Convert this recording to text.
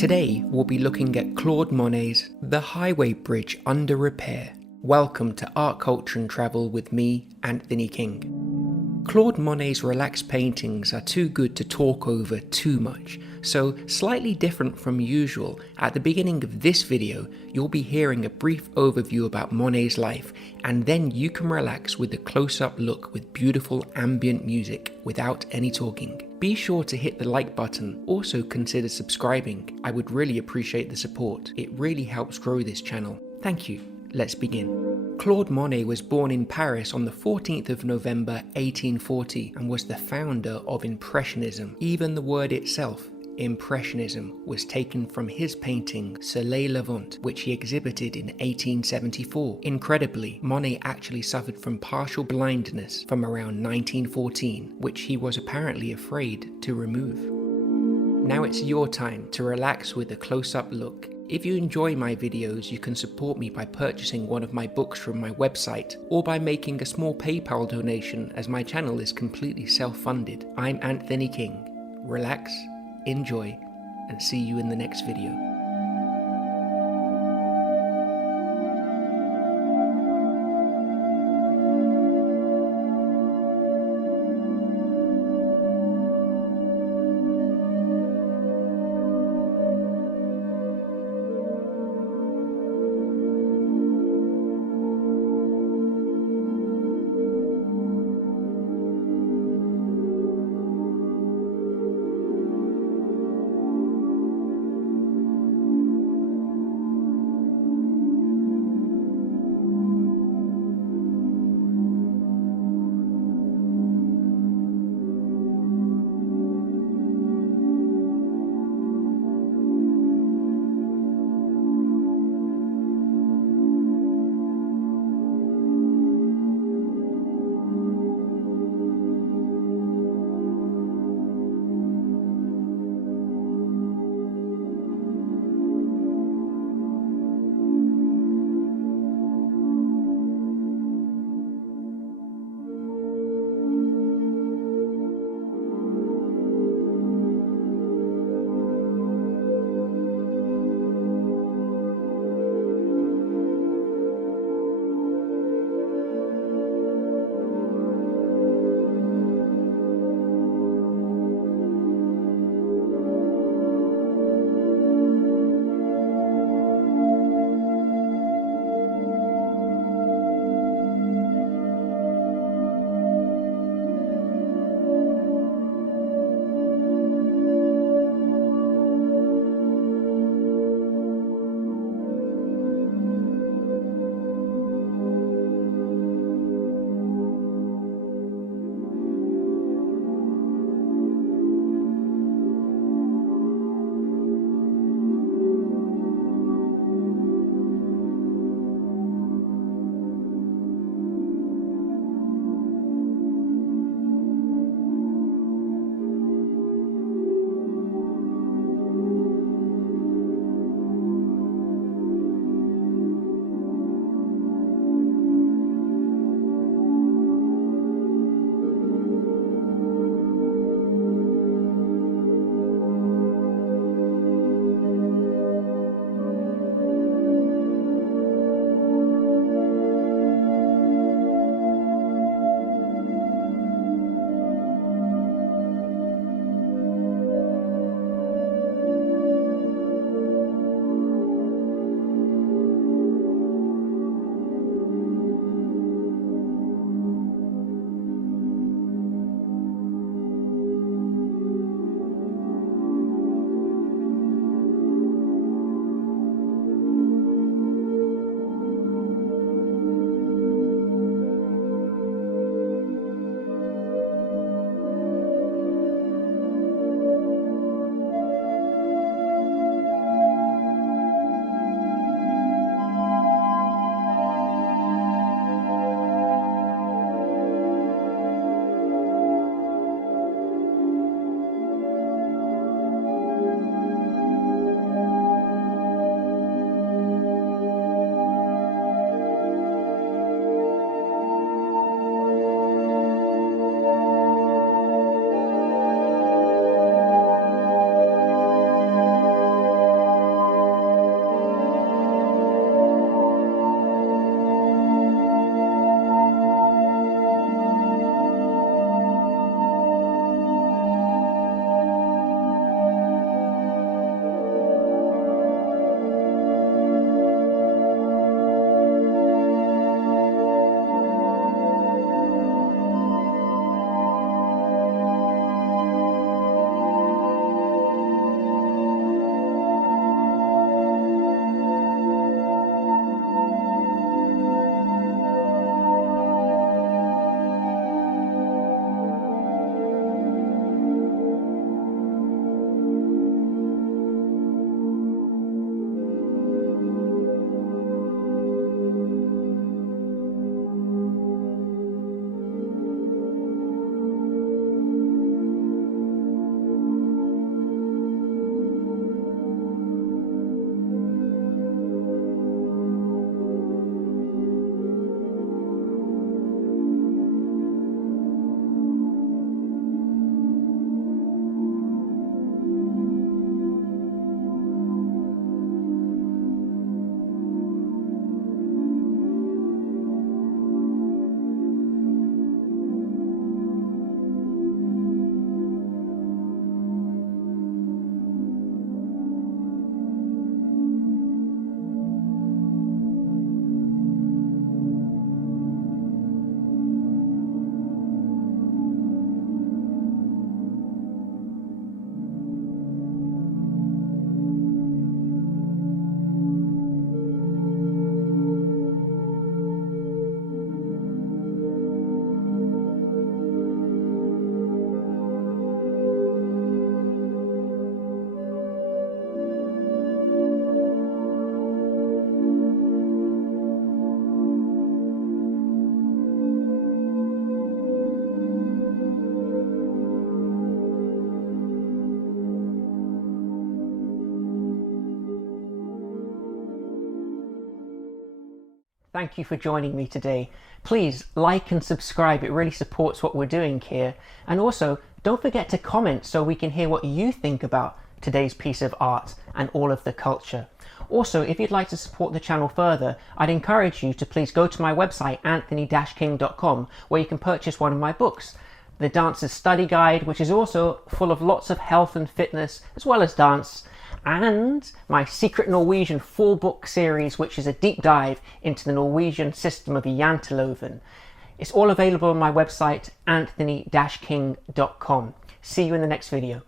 Today we'll be looking at Claude Monet's The Highway Bridge Under Repair. Welcome to Art, Culture and Travel with me, Anthony King. Claude Monet's relaxed paintings are too good to talk over too much, so slightly different from usual, at the beginning of this video you'll be hearing a brief overview about Monet's life, and then you can relax with a close-up look with beautiful ambient music without any talking. Be sure to hit the like button, also consider subscribing, I would really appreciate the support, it really helps grow this channel. Thank you. Let's begin. Claude Monet was born in Paris on the 14th of November 1840 and was the founder of Impressionism. Even the word itself, Impressionism, was taken from his painting Soleil Levant, which he exhibited in 1874. Incredibly, Monet actually suffered from partial blindness from around 1914, which he was apparently afraid to remove. Now it's your time to relax with a close-up look. If you enjoy my videos, you can support me by purchasing one of my books from my website or by making a small PayPal donation, as my channel is completely self-funded. I'm Anthony King. Relax, enjoy, and see you in the next video. Thank you for joining me today. Please like and subscribe, it really supports what we're doing here. And also, don't forget to comment so we can hear what you think about today's piece of art and all of the culture. Also, if you'd like to support the channel further, I'd encourage you to please go to my website, anthony-king.com, where you can purchase one of my books, The Dancer's Study Guide, which is also full of lots of health and fitness, as well as dance, and my Secret Norwegian 4-book series, which is a deep dive into the Norwegian system of janteloven. It's all available on my website, anthony-king.com. See you in the next video.